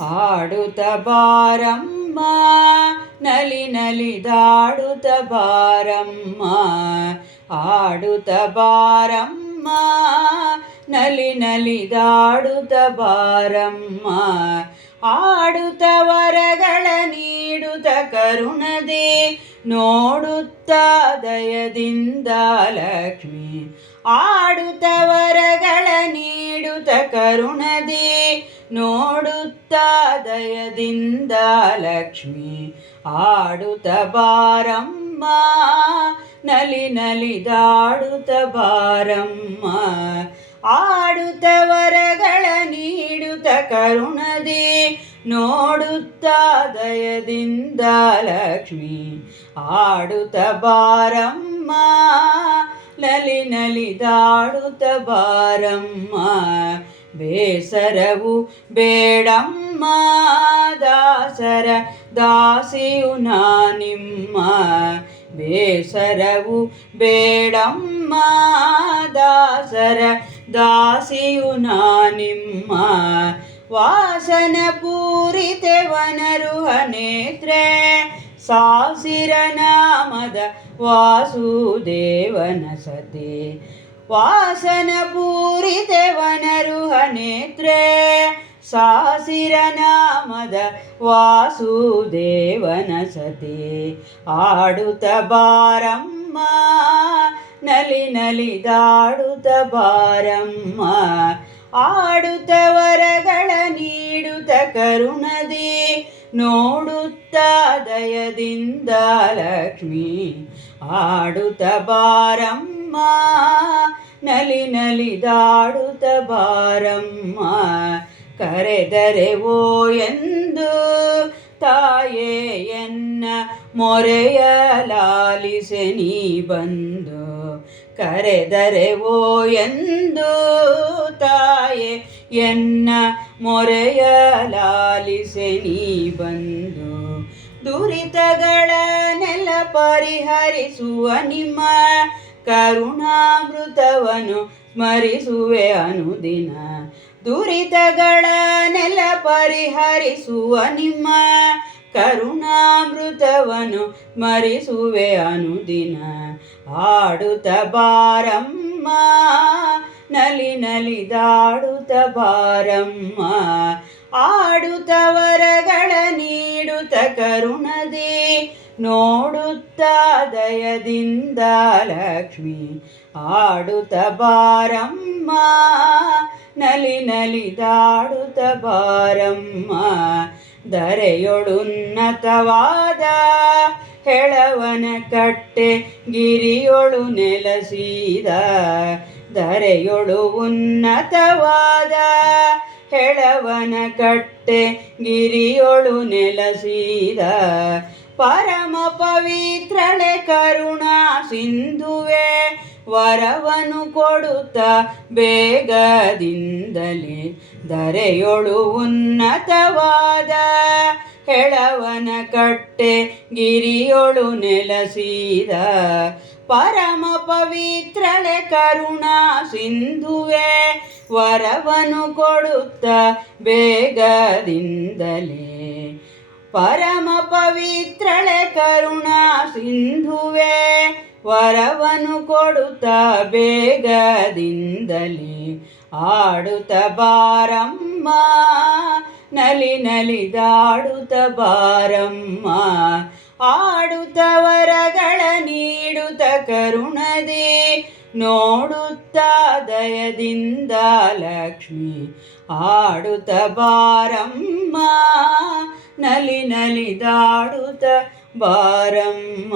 ಆಡುತ್ತ ಬಾರಮ್ಮ ನಲಿ ನಲಿದಾಡುತ್ತ ಬಾರಮ್ಮ, ಆಡುತ್ತ ಬಾರಮ್ಮ ನಲಿ ನಲಿದಾಡುತ್ತ ಬಾರಮ್ಮ. ಆಡುತ್ತ ವರಗಳ ನೀಡುತ್ತ ಕರುಣದೆ ನೋಡುತ್ತ ದಯದಿಂದ ಲಕ್ಷ್ಮಿ. ಆಡುತ್ತ ವರಗಳ ನೀಡುತ್ತ ಕರುಣದೆ ನೋಡುತ್ತ ದಯದಿಂದ ಲಕ್ಷ್ಮಿ. ಆಡುತ್ತ ಬಾರಮ್ಮ ನಲಿ ನಲಿದಾಡುತ್ತ ಬಾರಮ್ಮ. ಆಡುತ್ತ ವರಗಳ ನೀಡುತ್ತ ಕರುಣದೆ ನೋಡುತ್ತ ದಯದಿಂದ ಲಕ್ಷ್ಮಿ. ಆಡುತ್ತ ಬಾರಮ್ಮ ನಲಿ ನಲಿದಾಡುತ್ತ ಬಾರಮ್ಮ. ಬೇಸರವು ಬೇಡಮ್ಮ ದಾಸರ ದಾಸಿಯು ನಾನಿಮ್ಮ. ಬೇಸರವು ಬೇಡಮ್ಮ ದಾಸರ ದಾಸಿಯು ನಾನಿಮ್ಮ. ವಾಸನ ಪೂರಿತ ವನರುಹ ನೇತ್ರೆ ಸಾಸಿರ ನಾಮದ ವಾಸುದೇವನ ಸತೆ. ವಾಸನ ಪೂರಿತ ವನರುಹ ನೇತ್ರೆ ಸಾಸಿರ ನಾಮದ ವಾಸುದೇವನ ಸತೆ. ಆಡುತ್ತ ಬಾರಮ್ಮ ನಲಿ ನಲಿದಾಡುತ್ತ ಬಾರಮ್ಮ. ಆಡುತ್ತ ವರಗಳ ನೀಡುತ್ತ ಕರುಣದೆ ನೋಡುತ್ತ ದಯದಿಂದ ಲಕ್ಷ್ಮಿ. ಆಡುತ್ತ ಬಾರಮ್ಮ ನಲಿ ನಲಿದಾಡುತ್ತ ಬಾರಮ್ಮ. ಕರೆದರೆ ಓ ಎಂದು ತಾಯೇ ಎನ್ನ ಮೊರೆಯ ಲಾಲಿಸೆ ನೀ ಬಂದು. ಕರೆದರೆ ಓ ಎಂದು ತಾಯೇ ಎನ್ನ ಮೊರೆಯ ಲಾಲಿಸೆ ನೀ ಬಂದು. ದುರಿತಗಳನ್ನೆಲ್ಲ ಪರಿಹರಿಸುವ ನಿಮ್ಮ ಕರುಣಾಮೃತವನ್ನು ಸ್ಮರಿಸುವೆ ಅನುದಿನ. ದುರಿತಗಳನ್ನೆಲ್ಲ ಪರಿಹರಿಸುವ ನಿಮ್ಮ ಕರುಣಾಮೃತವನ್ನು ಸ್ಮರಿಸುವೆ ಅನುದಿನ. ಆಡುತ್ತ ಬಾರಮ್ಮ ನಲಿ ನಲಿದಾಡುತ್ತ ಬಾರಮ್ಮ. ಆಡುತ್ತ ವರಗಳ ನೀಡುತ್ತ ಕರುಣದೆ ನೋಡುತ್ತ ದಯದಿಂದ ಲಕ್ಷ್ಮಿ. ಆಡುತ್ತ ಬಾರಮ್ಮ ನಲಿ ನಲಿದಾಡುತ್ತ ಬಾರಮ್ಮ. ಧರೆಯೊಳುನ್ನತವಾದ ಹೆಳವನ ಕಟ್ಟೆ ಗಿರಿಯೊಳು ನೆಲಸಿದ. ಧರೆಯೊಳು ಉನ್ನತವಾದ ಹೆಳವನ ಕಟ್ಟೆ ಗಿರಿಯೊಳು ನೆಲಸಿದ. ಪರಮ ಪವಿತ್ರಳೆ ಕರುಣಾ ಸಿಂಧುವೆ ವರವನು ಕೊಡುತ್ತ ಬೇಗದಿಂದಲೇ. ಧರೆಯೊಳು ಉನ್ನತವಾದ ಹೆಳವನ ಕಟ್ಟೆ ಗಿರಿಯೊಳು ನೆಲಸಿದ. ಪರಮ ಪವಿತ್ರಳೆ ಕರುಣಾ ಸಿಂಧುವೆ ವರವನು ಕೊಡುತ್ತ ಬೇಗದಿಂದಲೇ. ಪರಮ ಪವಿತ್ರಳೆ ಕರುಣಾ ಸಿಂಧುವೆ ವರವನು ಕೊಡುತ್ತ ಬೇಗದಿಂದಲೇ. ಆಡುತ್ತ ಬಾರಮ್ಮ ನಲಿ ನಲಿದಾಡುತ್ತ ಬಾರಮ್ಮ. ಆಡುತ್ತ ವರಗಳ ನೀಡುತ್ತ ಕರುಣದೆ ನೋಡುತ್ತ ದಯದಿಂದ ಲಕ್ಷ್ಮಿ. ಆಡುತ್ತ ಬಾರಮ್ಮ ನಲಿ ನಲಿದಾಡುತ್ತ ಬಾರಮ್ಮ.